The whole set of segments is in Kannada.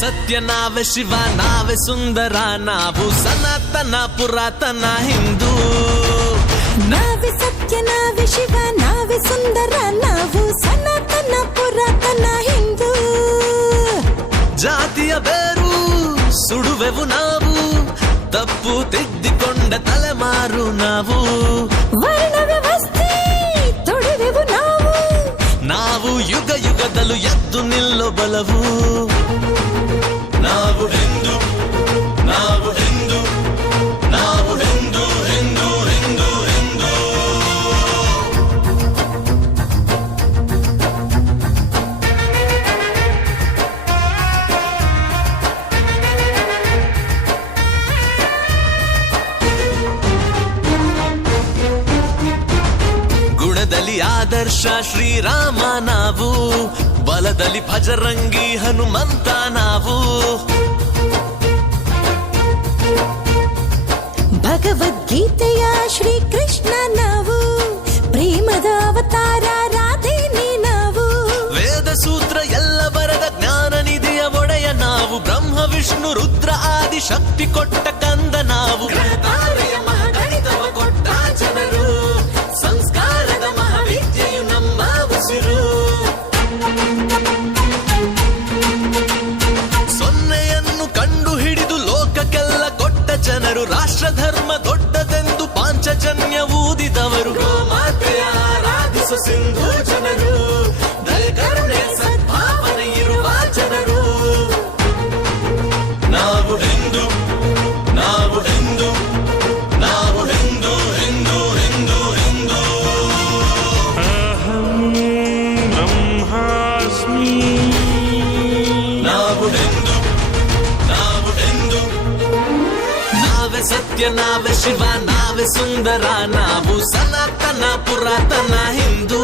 ಸತ್ಯ ನಾವೇ ಶಿವ ನಾವೇ ಸುಂದರ ನಾವು ಸನಾತನ ಪುರಾತನ ಹಿಂದೂ ನಾವೇ ಸತ್ಯ ನಾವೇ ಶಿವ ನಾವೇ ಸುಂದರ ನಾವು ಸನಾತನ ಪುರಾತನ ಹಿಂದೂ ಜಾತಿಯ ಬೇರು ಸುಡುವೆವು ನಾವು ತಪ್ಪು ತಿದ್ದಿಕೊಂಡ ತಲೆಮಾರು ನಾವು ವರ್ಣ ವ್ಯವಸ್ಥೆ ತೊಡೆವೆವು ನಾವು ಯುಗ ಯುಗದಲ್ಲೂ ಎದ್ದು ನಿಲ್ಲೋ ಬಲವು ನಾವು ಹಿಂದೂ ನಾವು ಹಿಂದೂ ನಾವು ಹಿಂದೂ ಹಿಂದೂ ಹಿಂದೂ ಹಿಂದೂ ಗುಣದಲ್ಲಿ ಆದರ್ಶ ಶ್ರೀರಾಮ ನಾವು ಬಲದಲ್ಲಿ ಭಜರಂಗಿ ಹನುಮಂತ ನಾವು ಭಗವದ್ಗೀತೆಯ ಶ್ರೀಕೃಷ್ಣ ನಾವು ಪ್ರೇಮದ ಅವತಾರ ರಾಧೇನಿ ನಾವು ವೇದ ಸೂತ್ರ ಎಲ್ಲ ಬರದ ಜ್ಞಾನ ನಿಧಿಯ ಒಡೆಯ ನಾವು ಬ್ರಹ್ಮ ವಿಷ್ಣು ರುದ್ರ ಆದಿ ಶಕ್ತಿ ಕೊಟ್ಟ ಕಂದ ನಾವು ಗಣಿತವ ಕೊಟ್ಟ ಜನರು ಸಂಸ್ಕಾರದ ಮಹಾವಿದ್ಯೆಯು ನಮ್ಮ ಉಸಿರು ಸೊನ್ನೆಯನ್ನು ಕಂಡು ಹಿಡಿದು ಲೋಕಕ್ಕೆಲ್ಲ ಕೊಟ್ಟ ಜನರು ರಾಷ್ಟ್ರ ಧರ್ಮ ದೊಡ್ಡದೆಂದು ಪಾಂಚಜನ್ಯ ಊದಿದವರು ಗೋಮಾತೆಯ ಆರಾಧಿಸು ಸಿಂಧು ಜನರು ದಯಕರುಣೆ ಸದ್ಭಾವನೆ ಇರುವ ಜನರು ನಾವು ಹಿಂದೂ ನಾವು ಹಿಂದೂ ನಾವು ಹಿಂದೂ ಹಿಂದೂ ಹಿಂದೂ ಹಿಂದೂ ಬ್ರಹ್ಮಾಸ್ಮಿ ನಾವು ಹಿಂದೂ ನಾವು ಹಿಂದೂ ನಾವೇ ಸತ್ಯ ನಾವೇ ಶಿವ ನಾವೇ ಸುಂದರ ನಾವು ಸನಾತನ ಪುರಾತನ ಹಿಂದೂ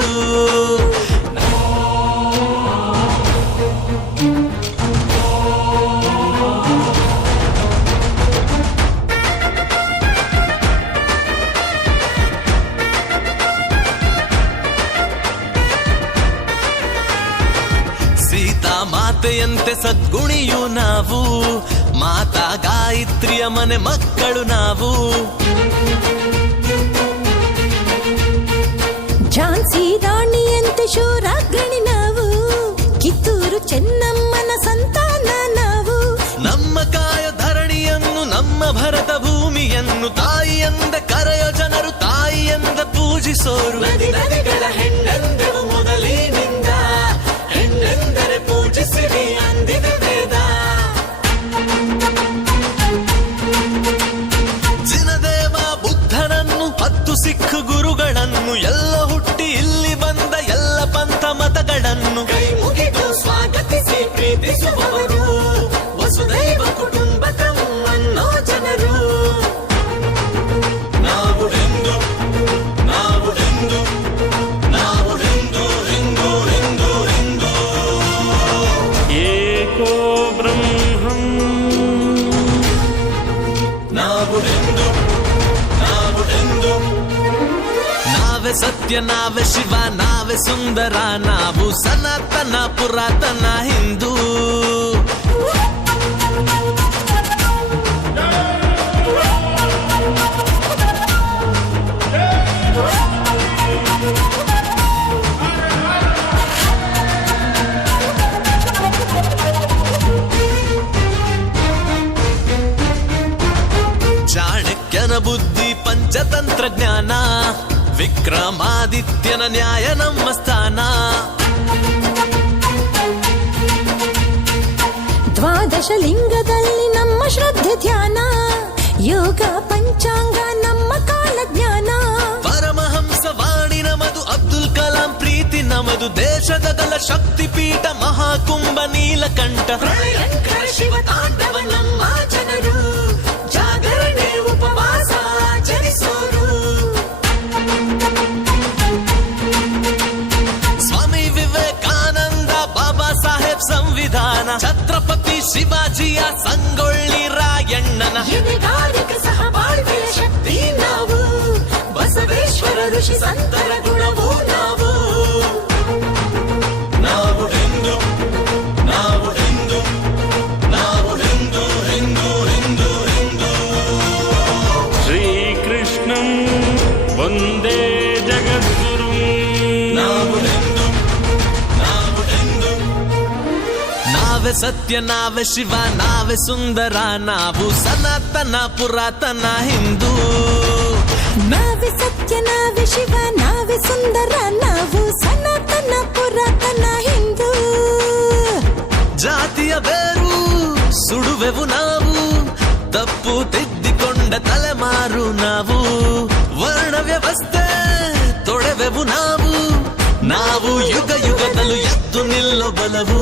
ಸೀತಾ ಮಾತೆಯಂತೆ ಸದ್ಗುಣಿಯು ನಾವು ಮಾತಾ ಗಾಯತ್ರಿಯ ಮನೆ ಮಕ್ಕಳು ನಾವು ಝಾನ್ಸಿ ರಾಣಿಯಂತೆ ಶೂರಾಗ್ರಣಿ ನಾವು ಕಿತ್ತೂರು ಚೆನ್ನಮ್ಮನ ಸಂತಾನ ನಾವು ನಮ್ಮ ಕಾಯ ಧರಣಿಯನ್ನು ನಮ್ಮ ಭರತ ಭೂಮಿಯನ್ನು ತಾಯಿಯಂದ ಕರೆಯೋ ಜನರು ತಾಯಿಯಂದ ಪೂಜಿಸೋರು ನದಿ ನದಿಗಳ ಹೆಣ್ಣೆಂದೆವು ಮೊದಲಿನಿಂದ ಹೆಣ್ಣೆಂದರೆ ಪೂಜಿಸಿರಿ ಅಂದಿದ ವೇದ ಜಿನದೇವ ಬುದ್ಧನನ್ನು 10 ಸಿಖ್ ಗುರುಗಳನ್ನು ಎಲ್ಲ ಹುಟ್ಟಿ ಇಲ್ಲಿ ಬಂದ ಎಲ್ಲ ಪಂಥ ಮತಗಳನ್ನು ಕೈ ಮುಗಿದು ಸ್ವಾಗತಿಸಿ ಪ್ರೀತಿಸುವವರು ವಸುದೈವ ಕುಟುಂಬಕಂ ಅನ್ನೋ ಜನರು ನಾವು ಹಿಂದೂ ನಾವು ಹಿಂದೂ ನಾವು ಹಿಂದೂ ಹಿಂದೂ ಹಿಂದೂ ಹಿಂದೂ ಏಕೋ ಬ್ರಹ್ಮಂ ನಾವು ಹಿಂದೂ ನಾವು ಹಿಂದೂ ನಾವೇ ಸತ್ಯ ನಾವೇ ಶಿವ ನಾವೇ ಸುಂದರ ನಾವು ಸನಾತನ ಪುರಾತನ ಹಿಂದೂ ಚಾಣಕ್ಯನ ಬುದ್ಧಿ ಪಂಚತಂತ್ರಜ್ಞಾನ ವಿಕ್ರಮಾದಿತ್ಯನ ನ್ಯಾಯ ನಮ್ಮ ಸ್ಥಾನ ದ್ವಾದಶ ಲಿಂಗದಲ್ಲಿ ನಮ್ಮ ಶ್ರದ್ಧೆ ಧ್ಯಾನ ಯೋಗ ಪಂಚಾಂಗ ನಮ್ಮ ಕಾಲ ಜ್ಞಾನ ಪರಮಹಂಸ ವಾಣಿ ನಮದು ಅಬ್ದುಲ್ ಕಲಾಂ ಪ್ರೀತಿ ನಮದು ದೇಶದ ದಲ ಶಕ್ತಿ ಪೀಠ ಮಹಾಕುಂಭ ನೀಲಕಂಠ ಪ್ರಳಯಂಕರ ಶಿವ ತಾಂಡವ ನಮ್ಮ ಜನರು ಜಾಗರಣೆ ಉಪವಾಸ ಆಚರಿಸೋರು ಸ್ವಾಮಿ ವಿವೇಕಾನಂದ ಬಾಬಾ ಸಾಹೇಬ್ ಸಂವಿಧಾನ ಛತ್ರಪತಿ ಶಿವಾಜಿಯ ಸಂಗೊಳ್ಳಿ ರಾಯಣ್ಣನ ಸಹಬಾಳ್ವೆಯ ಶಕ್ತಿ ನಾವು ಬಸವೇಶ್ವರ ಋಷಿ ಸಂತರ ಗುಣವೂ ನಾವು ನಾವು ಹಿಂದೂ ನಾವು ಹಿಂದೂ ನಾವೇ ಸತ್ಯ ನಾವೇ ಶಿವ ನಾವೇ ಸುಂದರ ನಾವು ಸನಾತನ ಪುರಾತನ ಹಿಂದೂ ನಾವೇ ಸತ್ಯ ನಾವೇ ಶಿವ ನಾವೇ ಸುಂದರ ನಾವು ಸನಾತನ ಪುರಾತನ ಹಿಂದೂ ಜಾತಿಯ ಬೇರು ಸುಡುವೆವು ನಾವು ತಪ್ಪು ತಿದ್ದಿಕೊಂಡ ತಲೆಮಾರು ನಾವು ವರ್ಣ ವ್ಯವಸ್ಥೆ ತೊಳೆವೆವು ನಾವು ಯುಗ ಯುಗದಲ್ಲೂ ಎದ್ದು ನಿಲ್ಲೋ ಬಲವು